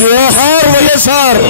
జోహార్ వైఎస్ఆర్.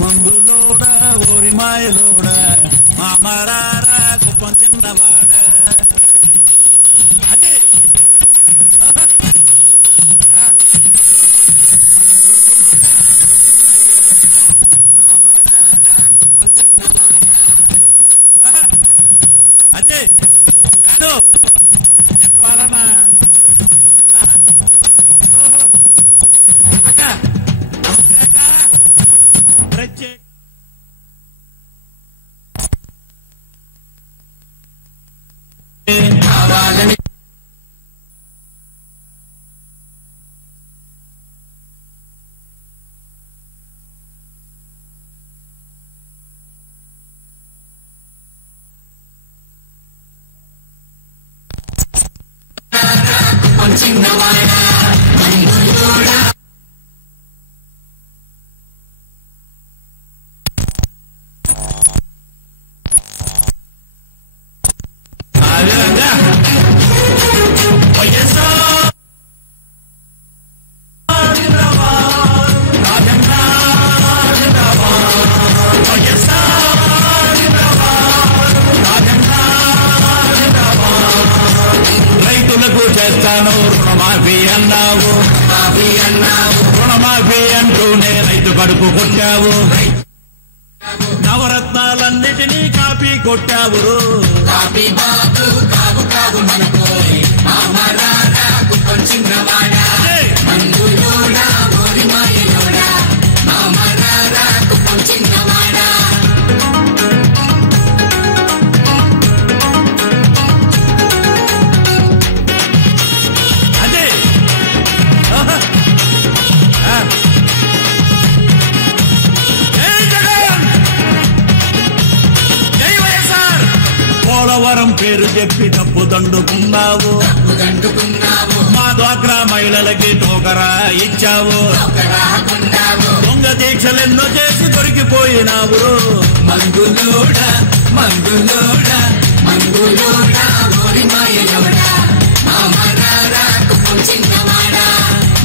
మందులోడ ఓరి మాయలోడ మామరారా కుప్పం చిన్నవాడ. అదే అదే కాదు చెప్పాలన్నా అక్క ప్రత్యేక కావాలని చేస్తాను రుణమాఫీ అన్నావు, రుణమాఫీ అంటూనే రైతు కడుపు కొట్టావు. నవరత్నాలన్నిటినీ కాపీ కొట్టావు. పోలవరం పేరు చెప్పి తప్పు దండుకున్నావు. మా డ్వాక్రా మహిళలకి టోకరా ఇచ్చావు. దొంగ దీక్షలెన్నో చేసి దొరికిపోయినావు. మందులోడా మందులోడా మందులోడా ఓరి మాయలోడా మామరారా కుప్పం చిన్నవాడా.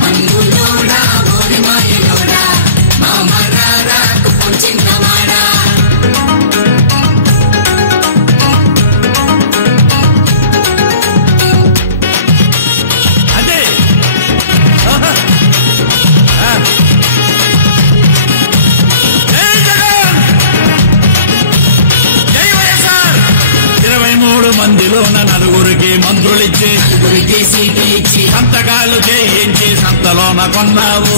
మందులోడా ఓరి మాయలోడా మామరారా కుప్పం చిన్నవాడా. మందిలోన నలుగురికి మంత్రులిచ్చి సంతకాలు చేయించి సంతలోన కొన్నావు.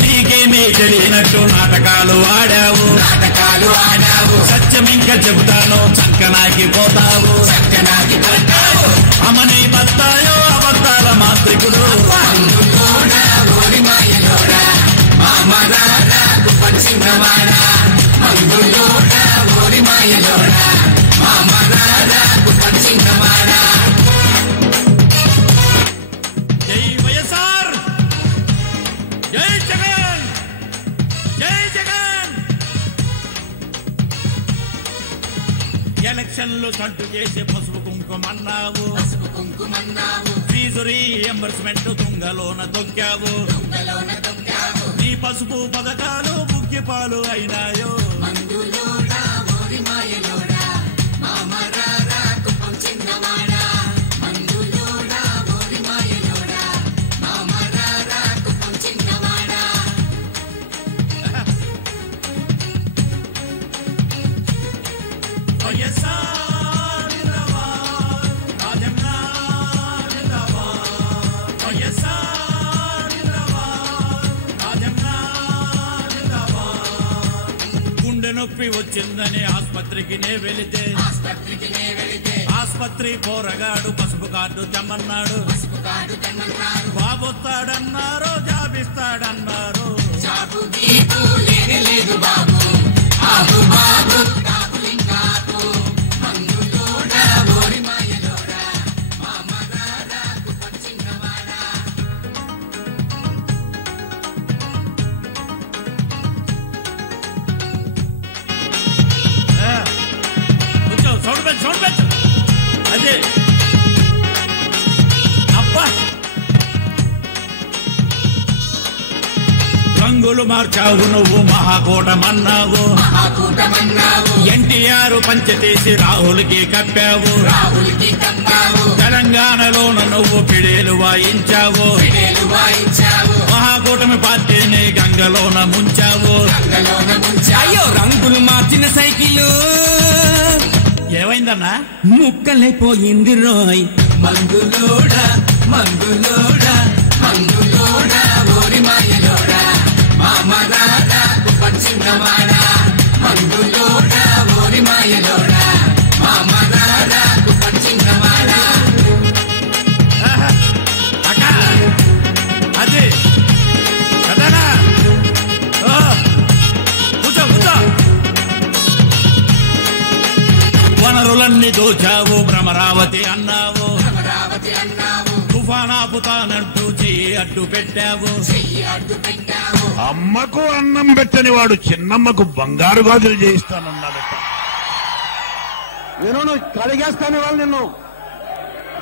నీకేమీ తెలియనట్టు నాటకాలు ఆడావు. సత్యం ఇంకా చెబుతాను చంకనాకి పోతావు. అమని బత్తాయో అబద్ధాల మాంత్రికుడు. జై వైఎస్ఆర్, జై జగన్, జై జగన్. ఎలక్షన్లు సంటు చేసి పసుపు కుంకుమన్నావు. Fee reimbursement తుంగలోన తొక్కావు. నీ పసుపు పథకాలు ముఖ్యపాలు అయినాయో. వైఎస్ఆర్ గుండె నొప్పి వచ్చిందని ఆస్పత్రికి నే వెళితే ఆస్పత్రి పోరగాడు పసుపు కార్డు తెమ్మన్నాడు. బాబొస్తాడన్నారు, జాబిస్తాడన్నారు. సౌండ్ పెంచు అదే అబ్బా. రంగులు మార్చావు నువ్వు, మహాకూటమన్నావు. ఎన్టీఆర్ పంచతీసి రాహుల్కి కప్పావు. తెలంగాణలోన నువ్వు పిడేలు వాయించావు. మహాకూటమి పార్టీని గంగలోన ముంచావు. అయ్యో రంగులు మార్చిన సైకిల్ ఏమైందన్నా? ముక్కలైపోయింది రోయ్. మందులోడా మందులోడా మందులోడా ఓరి మాయలోడా మామరాడా పంచినవాడా. మందులోడా ఓరి మాయలోడా మామరాడా పంచినవాడా. అది కదనా? కూర్చో కూర్చో. వనరులన్నీ దోచావు, భ్రమరావతి అన్నావు. తుఫానాపుతానంటూ చెయ్యి అడ్డు పెట్టావు. అమ్మకు అన్నం పెట్టని వాడు చిన్నమ్మకు బంగారు గాజులు చేయిస్తానన్నాడట. నేను కడిగేస్తాను వాళ్ళు,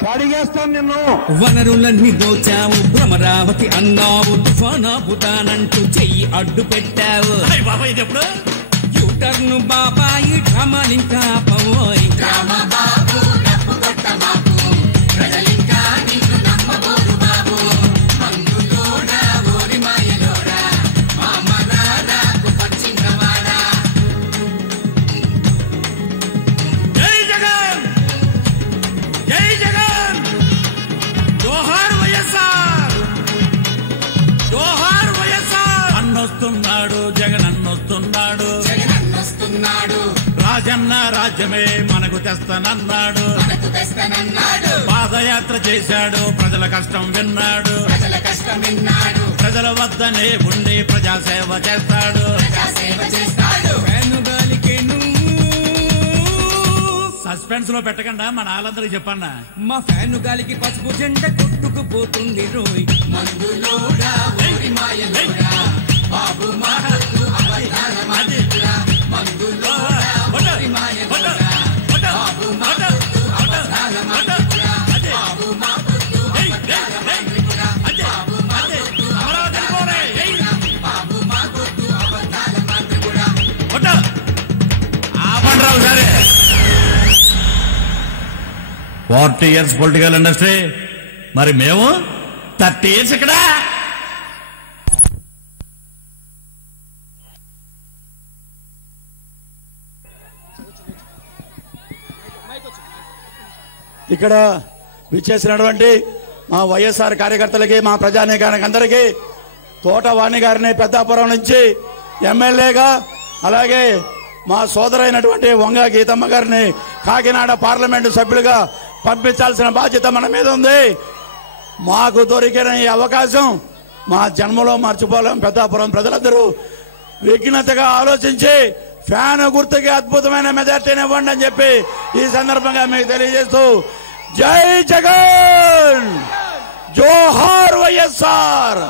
కడిగేస్తాను నిన్ను. వనరులన్నీ దోచావు, భ్రమరావతి అన్నావు. తుఫానాపుతానంటూ చెయ్యి అడ్డు పెట్టావు. బాబా ఇది ఎప్పుడు యూటర్ను బాబాయి డ్రామాలింకా పోయ్. డ్రామా బాబు డప్పు కొట్ట బాబు, ప్రజలింకా నిన్ను నమ్మబోరు బాబు. మందులోడా ఓరి మాయలోడా మామరాడా పంచినవాడా. జై జగన్, జై జగన్, జోహార్ వైఎస్ఆర్, జోహార్ వైఎస్ఆర్. అన్నొస్తున్నాడు జగన్, అన్నొస్తున్నాడు. రాజన్న రాజ్యమే మనకు తెస్తానన్నాడు. పాదయాత్ర చేశాడు, ప్రజల కష్టం విన్నాడు. ప్రజల వద్దనే ఉండి ప్రజాసేవ చేస్తాడు. సస్పెన్స్ లో పెట్టకుండా మన వాళ్ళందరికీ చెప్పన్నా. మా ఫ్యాను గాలికి పసుపు జెండ కొట్టుకుపోతుంది రోయ్. మందులోడా ఓరి మాయలోడా బాబు మాటలు అబద్ధాల మాటలురా. మందులోడా ఓరి మాయలోడా బాబు మాటలు అబద్ధాల మాటలురా. బాబు మాటలు అబద్ధాల మాటలురా. బాబు మాటలు బాబు మాటలు అబద్ధాల మాటలురా. ఆపండ్రావు సరే. 40 years పొలిటికల్ ఇండస్ట్రీ, మరి మేము 30 years ఇక్కడ. ఇక్కడ విచ్చేసినటువంటి మా వైఎస్ఆర్ కార్యకర్తలకి, మా ప్రజానీకానికి అందరికీ, తోటవాణి గారిని పెద్దాపురం నుంచి ఎమ్మెల్యేగా, అలాగే మా సోదరైనటువంటి వంగ గీతమ్మ గారిని కాకినాడ పార్లమెంటు సభ్యులుగా పంపించాల్సిన బాధ్యత మన మీద ఉంది. మాకు దొరికిన ఈ అవకాశం మా జన్మలో మర్చిపోలేం. పెద్దాపురం ప్రజలందరూ విఘ్నతగా ఆలోచించి ఫ్యాన్ గుర్తుకి అద్భుతమైన మెజార్టీని ఇవ్వండి అని చెప్పి ఈ సందర్భంగా మీకు తెలియజేస్తూ, జై జగన్, జోహార్ వైఎస్ఆర్.